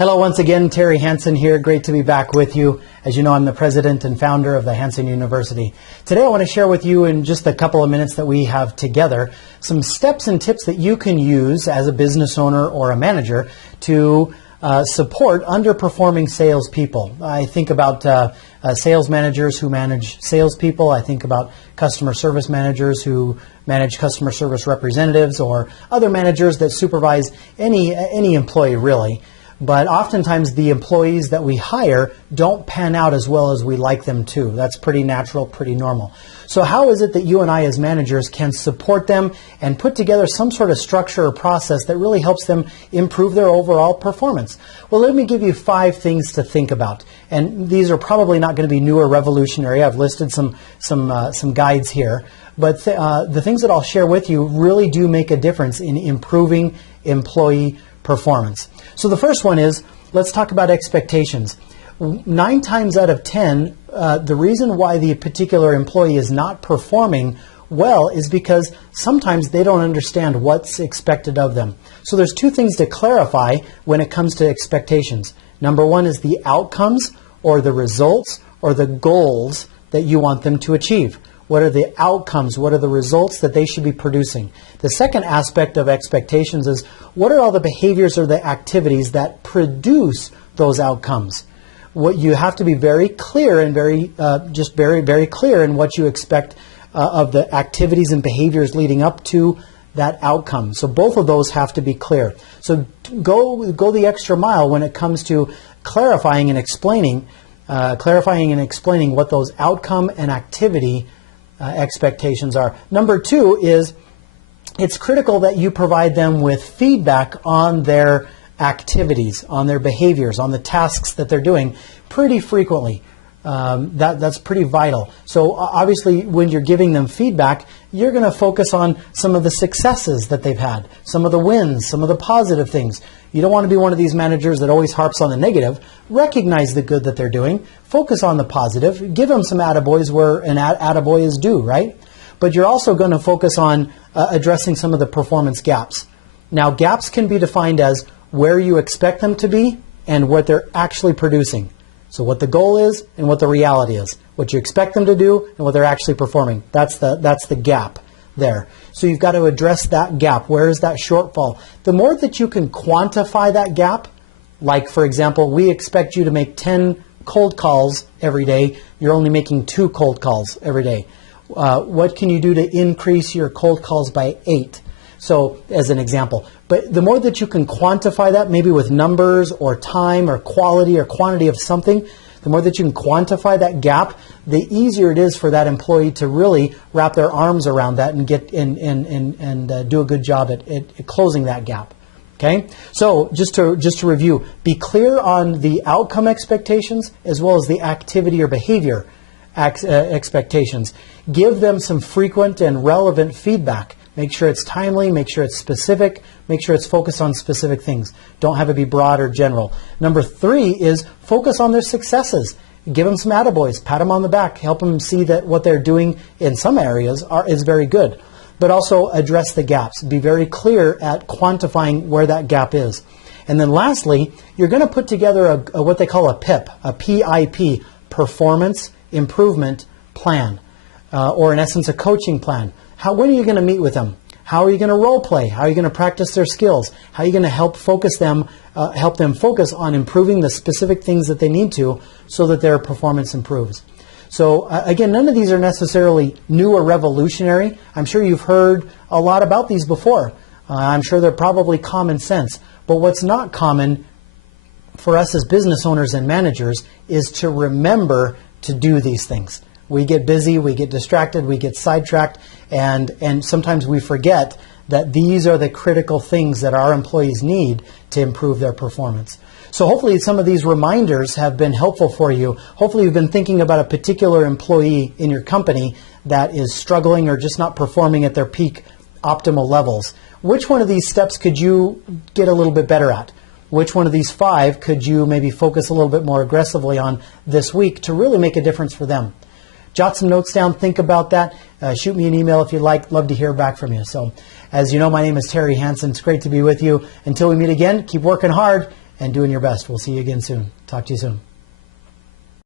Hello once again, Terry Hansen here. Great to be back with you. As you know, I'm the president and founder of the Hansen University. Today I want to share with you in just a couple of minutes that we have together some steps and tips that you can use as a business owner or a manager to support underperforming salespeople. I think about sales managers who manage salespeople. I think about customer service managers who manage customer service representatives, or other managers that supervise any employee really. But oftentimes the employees that we hire don't pan out as well as we like them to. That's pretty natural, pretty normal. So how is it that you and I as managers can support them and put together some sort of structure or process that really helps them improve their overall performance? Well, let me give you 5 things to think about. And these are probably not going to be new or revolutionary. I've listed some guides here. But the things that I'll share with you really do make a difference in improving employee performance. So the first one is, let's talk about expectations. 9 times out of 10, the reason why the particular employee is not performing well is because sometimes they don't understand what's expected of them. So there's 2 things to clarify when it comes to expectations. Number 1 is the outcomes or the results or the goals that you want them to achieve. What are the outcomes? What are the results that they should be producing? The second aspect of expectations is, what are all the behaviors or the activities that produce those outcomes? What you have to be very clear and very clear in what you expect of the activities and behaviors leading up to that outcome. So both of those have to be clear. So go the extra mile when it comes to clarifying and explaining what those outcome and activity expectations are. Number 2 is, it's critical that you provide them with feedback on their activities, on their behaviors, on the tasks that they're doing pretty frequently. That's pretty vital. So obviously when you're giving them feedback, you're going to focus on some of the successes that they've had, some of the wins, some of the positive things. You don't want to be one of these managers that always harps on the negative. Recognize the good that they're doing. Focus on the positive. Give them some attaboys where an attaboy is due, right? But you're also going to focus on addressing some of the performance gaps. Now, gaps can be defined as where you expect them to be and what they're actually producing. So what the goal is and what the reality is. What you expect them to do and what they're actually performing. That's the gap there. So you've got to address that gap. Where is that shortfall? The more that you can quantify that gap, like for example, we expect you to make 10 cold calls every day. You're only making 2 cold calls every day. What can you do to increase your cold calls by 8? So as an example. But the more that you can quantify that, maybe with numbers or time or quality or quantity of something, the more that you can quantify that gap, the easier it is for that employee to really wrap their arms around that and get and do a good job at closing that gap. Okay? So just to review, be clear on the outcome expectations as well as the activity or behavior expectations. Give them some frequent and relevant feedback. Make sure it's timely, make sure it's specific, make sure it's focused on specific things. Don't have it be broad or general. Number 3 is focus on their successes. Give them some attaboys, pat them on the back, help them see that what they're doing in some areas is very good. But also address the gaps. Be very clear at quantifying where that gap is. And then lastly, you're going to put together what they call a PIP, a PIP, Performance Improvement Plan, or in essence a coaching plan. When are you going to meet with them? How are you going to role play? How are you going to practice their skills? How are you going to help them focus on improving the specific things that they need to so that their performance improves? So again, none of these are necessarily new or revolutionary. I'm sure you've heard a lot about these before. I'm sure they're probably common sense. But what's not common for us as business owners and managers is to remember to do these things. We get busy, we get distracted, we get sidetracked, and sometimes we forget that these are the critical things that our employees need to improve their performance. So hopefully some of these reminders have been helpful for you. Hopefully you've been thinking about a particular employee in your company that is struggling or just not performing at their peak optimal levels. Which one of these steps could you get a little bit better at? Which one of these 5 could you maybe focus a little bit more aggressively on this week to really make a difference for them? Jot some notes down, think about that. Shoot me an email if you'd like. Love to hear back from you. So, as you know, my name is Terry Hansen. It's great to be with you. Until we meet again, keep working hard and doing your best. We'll see you again soon. Talk to you soon.